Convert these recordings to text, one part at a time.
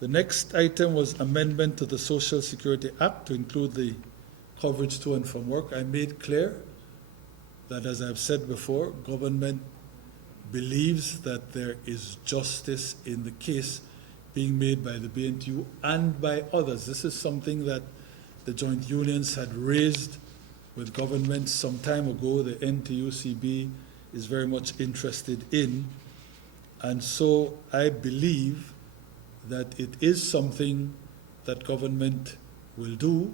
The next item was amendment to the Social Security Act to include the coverage to and from work. I made clear that, as I've said before, government believes that there is justice in the case being made by the B.N.T.U. and by others. This is something that the joint unions had raised with government some time ago. The NTUCB is very much interested in, and so I believe that it is something that government will do.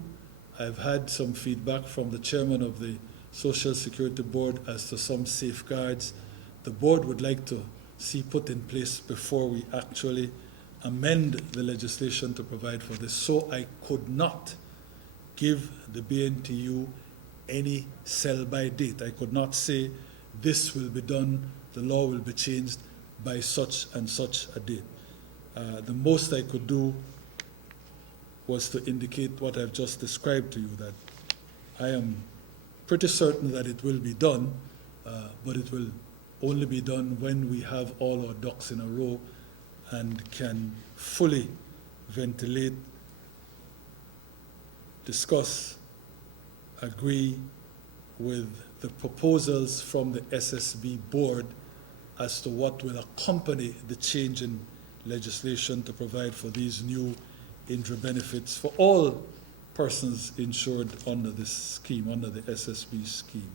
I've had some feedback from the chairman of the Social Security Board as to some safeguards the board would like to see put in place before we actually amend the legislation to provide for this. So I could not give the B.N.T.U. any sell-by date. I could not say this will be done, the law will be changed by such and such a date. The most I could do was to indicate what I've just described to you, that I am pretty certain that it will be done, but it will only be done when we have all our ducks in a row and can fully ventilate, discuss, agree with the proposals from the SSB board as to what will accompany the change in legislation to provide for these new injury benefits for all persons insured under this scheme, under the SSB scheme.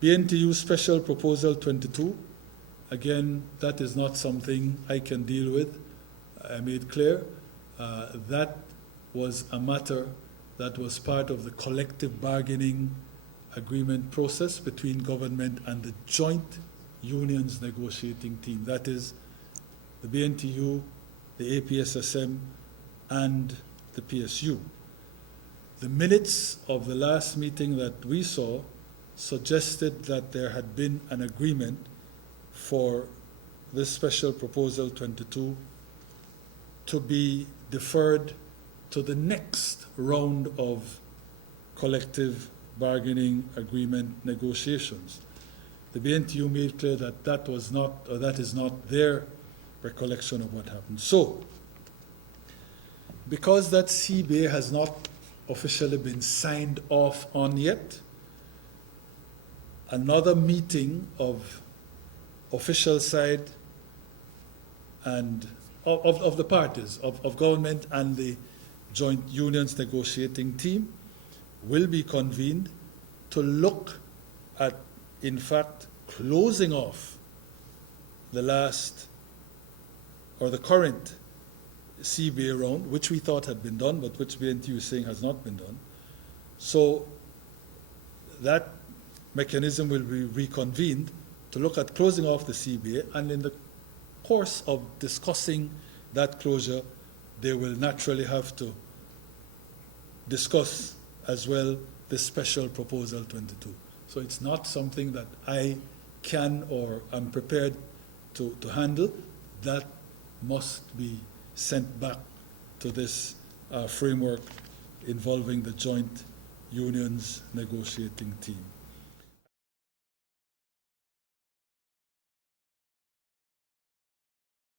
B.N.T.U. Special Proposal 22, again, that is not something I can deal with. I made clear that was a matter that was part of the collective bargaining agreement process between government and the joint unions negotiating team. That is the B.N.T.U., the APSSM, and the PSU. The minutes of the last meeting that we saw suggested that there had been an agreement for this Special Proposal 22 to be deferred to the next round of collective bargaining agreement negotiations. The B.N.T.U. made clear that that was not, or that is not their recollection of what happened. So, because that CBA has not officially been signed off on yet, another meeting of official side and of the parties, of government and the joint unions negotiating team will be convened to look at, in fact, closing off the last or the current CBA round, which we thought had been done, but which B.N.T.U. is saying has not been done. So that mechanism will be reconvened to look at closing off the CBA, and in the course of discussing that closure, they will naturally have to discuss as well the Special Proposal 22. So it's not something that I can or am prepared to handle. That must be sent back to this framework involving the joint unions negotiating team.